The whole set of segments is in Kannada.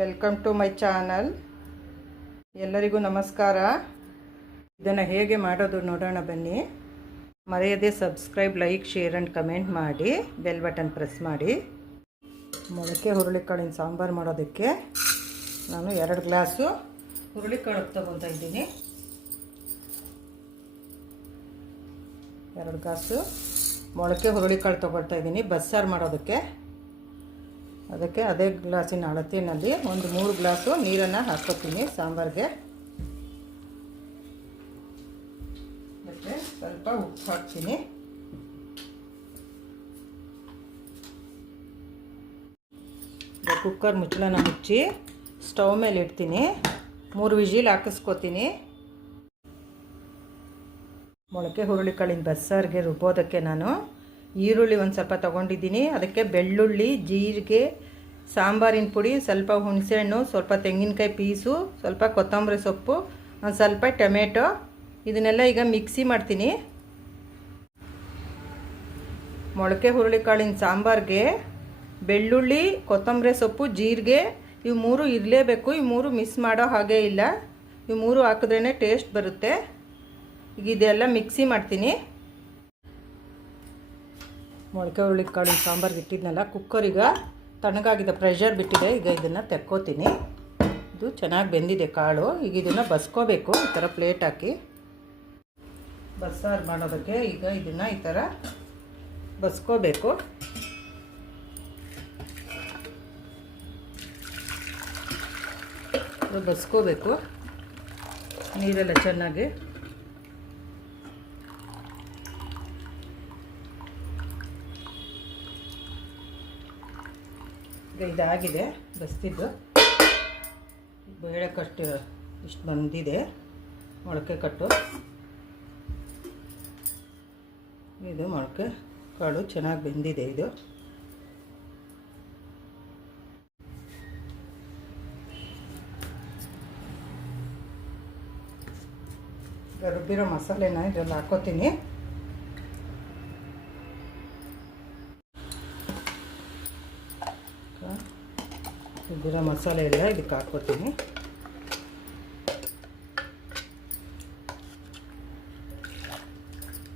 Welcome to my channel. ಎಲ್ಲರಿಗೂ ನಮಸ್ಕಾರ. ಇದನ್ನು ಹೇಗೆ ಮಾಡೋದು ನೋಡೋಣ ಬನ್ನಿ. ಮರೆಯದೆ subscribe, like, share and comment ಮಾಡಿ. ಬೆಲ್ ಬಟನ್ ಪ್ರೆಸ್ ಮಾಡಿ. ಮೊಳಕೆ ಹುರುಳಿಕಾಳಿನ ಸಾಂಬಾರು ಮಾಡೋದಕ್ಕೆ ನಾನು 2 ಗ್ಲಾಸು ಹುರುಳಿಕಾಳು ತೊಗೊತಾ ಇದ್ದೀನಿ. 2 ಗ್ಲಾಸು ಮೊಳಕೆ ಹುರುಳಿಕಾಳು ತೊಗೊಳ್ತಾ ಇದ್ದೀನಿ ಬಸ್ಸಾರು ಮಾಡೋದಕ್ಕೆ. ಅದಕ್ಕೆ ಅದೇ ಗ್ಲಾಸಿನ ಅಳತೆಯಲ್ಲಿ ಒಂದು 3 ಗ್ಲಾಸು ನೀರನ್ನು ಹಾಕ್ಕೊತೀನಿ ಸಾಂಬಾರಿಗೆ. ಮತ್ತು ಸ್ವಲ್ಪ ಉಪ್ಪು ಹಾಕ್ತೀನಿ. ಕುಕ್ಕರ್ ಮುಚ್ಚಳನ ಮುಚ್ಚಿ ಸ್ಟವ್ ಮೇಲೆ ಇಡ್ತೀನಿ. 3 ವಿಜಿಲ್ ಹಾಕಿಸ್ಕೊತೀನಿ. ಮೊಳಕೆ ಹುರುಳಿಕಾಳಿನ ಬಸ್ಸಾರಿಗೆ ರುಬ್ಬೋದಕ್ಕೆ ನಾನು ಈರುಳ್ಳಿ ಒಂದು ಸ್ವಲ್ಪ ತೊಗೊಂಡಿದ್ದೀನಿ. ಅದಕ್ಕೆ ಬೆಳ್ಳುಳ್ಳಿ, ಜೀರಿಗೆ, ಸಾಂಬಾರಿನ ಪುಡಿ, ಸ್ವಲ್ಪ ಹುಣಸೆಹಣ್ಣು, ಸ್ವಲ್ಪ ತೆಂಗಿನಕಾಯಿ ಪೀಸು, ಸ್ವಲ್ಪ ಕೊತ್ತಂಬರಿ ಸೊಪ್ಪು, ಒಂದು ಸ್ವಲ್ಪ ಟೊಮೆಟೊ, ಇದನ್ನೆಲ್ಲ ಈಗ ಮಿಕ್ಸಿ ಮಾಡ್ತೀನಿ. ಮೊಳಕೆ ಹುರುಳಿಕಾಳಿನ ಸಾಂಬಾರಿಗೆ ಬೆಳ್ಳುಳ್ಳಿ, ಕೊತ್ತಂಬರಿ ಸೊಪ್ಪು, ಜೀರಿಗೆ ಇವು 3 ಇರಲೇಬೇಕು. ಇವು 3 ಮಿಸ್ ಮಾಡೋ ಹಾಗೇ ಇಲ್ಲ. ಇವು 3 ಹಾಕಿದ್ರೇ ಟೇಸ್ಟ್ ಬರುತ್ತೆ. ಈಗ ಇದೆಲ್ಲ ಮಿಕ್ಸಿ ಮಾಡ್ತೀನಿ. ಮೊಳಕೆ ಹುರುಳಿಕಾಳಿನ ಸಾಂಬಾರಿಗೆ ಇಟ್ಟಿದ್ನಲ್ಲ ಕುಕ್ಕರಿಗೆ ತಣ್ಣಗಾಗಿದ್ದ ಪ್ರೆಷರ್ ಬಿಟ್ಟಿದೆ. ಈಗ ಇದನ್ನು ತೆಕ್ಕೋತೀನಿ. ಇದು ಚೆನ್ನಾಗಿ ಬೆಂದಿದೆ ಕಾಳು. ಈಗ ಇದನ್ನು ಬಸ್ಕೋಬೇಕು. ಈ ಥರ ಪ್ಲೇಟ್ ಹಾಕಿ ಬಸ್ಸಾರು ಮಾಡೋದಕ್ಕೆ ಈಗ ಇದನ್ನು ಈ ಥರ ಬಸ್ಕೋಬೇಕು. ಬಸ್ಕೋಬೇಕು ನೀರೆಲ್ಲ ಚೆನ್ನಾಗಿ. ಇದಾಗಿದೆ ಬಸ್ತಿದ್ದು. ಬೇಳೆ ಕಟ್ಟು ಇಷ್ಟು ಬಂದಿದೆ. ಮೊಳಕೆ ಕಟ್ಟು ಇದು ಮೊಳಕೆ ಕಾಳು ಚೆನ್ನಾಗಿ ಬೆಂದಿದೆ. ಇದು ರುಬ್ಬಿರೋ ಮಸಾಲೆನ ಇದರಲ್ಲಿ ಹಾಕೋತೀನಿ. ರುಬ್ಬಿರೋ ಮಸಾಲೆ ಎಲ್ಲ ಇದಕ್ಕೆ ಹಾಕ್ಕೋತೀನಿ.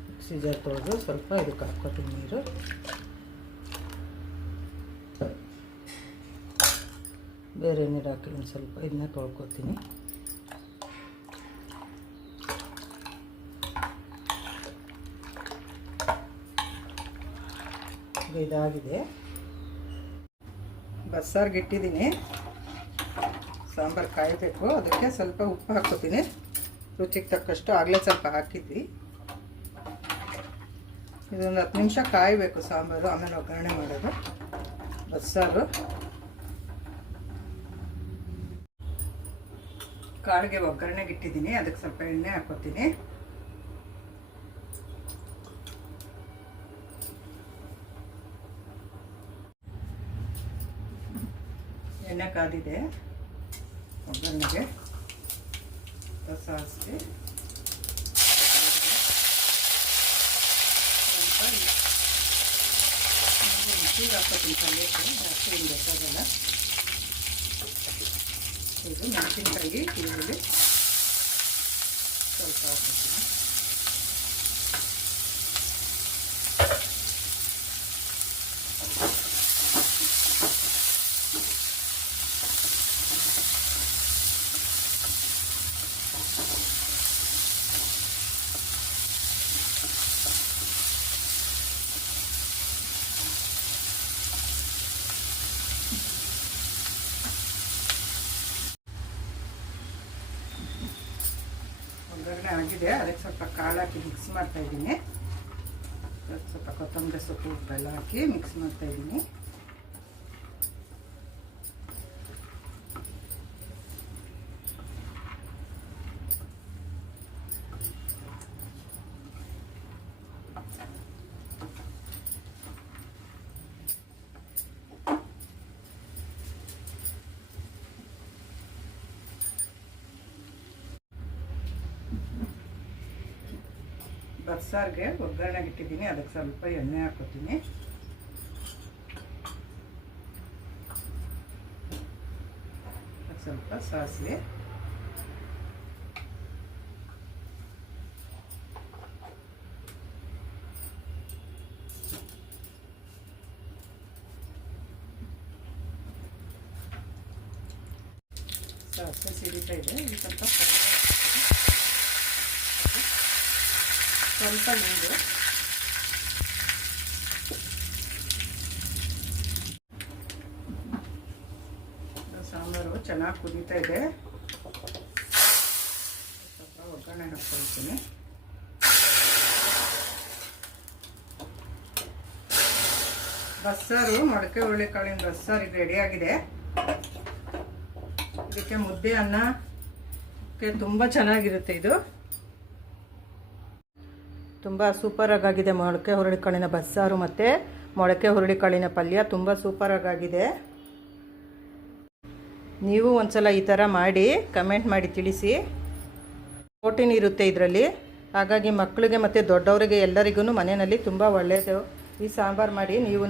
ಮಿಕ್ಸಿ ಜಾರ್ ತೊಳೆದು ಸ್ವಲ್ಪ ಇದಕ್ಕೆ ಹಾಕ್ಕೋತೀನಿ ನೀರು. ಬೇರೆ ನೀರು ಹಾಕಿ ಒಂದು ಸ್ವಲ್ಪ ಇದನ್ನ ತೊಳ್ಕೊತೀನಿ. ಇದಾಗಿದೆ. ಬಸ್ಸಾರಿಗೆ ಇಟ್ಟಿದ್ದೀನಿ. ಸಾಂಬಾರು ಕಾಯಬೇಕು. ಅದಕ್ಕೆ ಸ್ವಲ್ಪ ಉಪ್ಪು ಹಾಕ್ಕೋತೀನಿ ರುಚಿಗೆ ತಕ್ಕಷ್ಟು. ಆಗಲೇ ಸ್ವಲ್ಪ ಹಾಕಿದ್ವಿ. ಇದೊಂದು 10 ನಿಮಿಷ ಕಾಯಬೇಕು ಸಾಂಬಾರು. ಆಮೇಲೆ ಒಗ್ಗರಣೆ ಮಾಡೋದು ಬಸ್ಸಾರು. ಕಾಳಿಗೆ ಒಗ್ಗರಣೆಗೆ ಇಟ್ಟಿದ್ದೀನಿ. ಅದಕ್ಕೆ ಸ್ವಲ್ಪ ಎಣ್ಣೆ ಹಾಕ್ಕೋತೀನಿ. ಎಣ್ಣೆ ಕಾದಿದೆ. ಒಗ್ಗರಣೆಗೆ ಸಾಸಿವೆ, ಸ್ವಲ್ಪ ಹಾಕೋತೀನಿ. ಪಲ್ಯಕ್ಕೆ ಜಾಸ್ತಿ ಏನು ಬೇಕಾಗಲ್ಲ. ಇದು ಮೆಣಸಿನ್ಕಾಯಿ, ಈರುಳ್ಳಿ ಸ್ವಲ್ಪ ಹಾಕೋತೀನಿ. ಒಗ್ಗರಣೆ ಆಗಿದೆ. ಅದಕ್ಕೆ ಸ್ವಲ್ಪ ಕಾಳು ಹಾಕಿ ಮಿಕ್ಸ್ ಮಾಡ್ತಾಯಿದ್ದೀನಿ. ಸ್ವಲ್ಪ ಕೊತ್ತಂಬರಿ ಸೊಪ್ಪು ಉಪ್ಪೆಲ್ಲ ಹಾಕಿ ಮಿಕ್ಸ್ ಮಾಡ್ತಾಯಿದ್ದೀನಿ. ಬಸ್ಸಾರಿಗೆ ಒಗ್ಗರಣೆಗೆ ಇಟ್ಟಿದ್ದೀನಿ. ಅದಕ್ಕೆ ಸ್ವಲ್ಪ ಎಣ್ಣೆ ಹಾಕೋತೀನಿ. ಸ್ವಲ್ಪ ಸಾಸಿವೆ, ಸಾಸಿವೆ ಸಿಡಿತಾ ಇದೆ. ಸ್ವಲ್ಪ ಸ್ವಲ್ಪ ನೀರು, ಸಾಂಬಾರು ಚೆನ್ನಾಗಿ ಕುದೀತಾ ಇದೆ. ಸ್ವಲ್ಪ ಒಗ್ಗರಣೆ ಹಾಕ್ಕೊಳ್ತೀನಿ. ಬಸ್ಸಾರು, ಮೊಳಕೆ ಹುರುಳಿಕಾಳಿನ ಬಸ್ಸಾರು ಇದು ರೆಡಿಯಾಗಿದೆ. ಇದಕ್ಕೆ ಮುದ್ದೆ ಅನ್ನಕ್ಕೆ ತುಂಬ ಚೆನ್ನಾಗಿರುತ್ತೆ. ಇದು ತುಂಬ ಸೂಪರಾಗಿದೆ. ಮೊಳಕೆ ಹುರುಳಿಕಾಳಿನ ಬಸ್ಸಾರು ಮತ್ತು ಮೊಳಕೆ ಹುರುಳಿಕಾಳಿನ ಪಲ್ಯ ತುಂಬ ಸೂಪರಾಗಿದೆ. ನೀವು ಒಂದ್ಸಲ ಈ ಥರ ಮಾಡಿ ಕಮೆಂಟ್ ಮಾಡಿ ತಿಳಿಸಿ. ಪ್ರೋಟೀನ್ ಇರುತ್ತೆ ಇದರಲ್ಲಿ, ಹಾಗಾಗಿ ಮಕ್ಕಳಿಗೆ ಮತ್ತು ದೊಡ್ಡವರಿಗೆ ಎಲ್ಲರಿಗೂ ಮನೆಯಲ್ಲಿ ತುಂಬ ಒಳ್ಳೆಯದು. ಈ ಸಾಂಬಾರು ಮಾಡಿ ನೀವು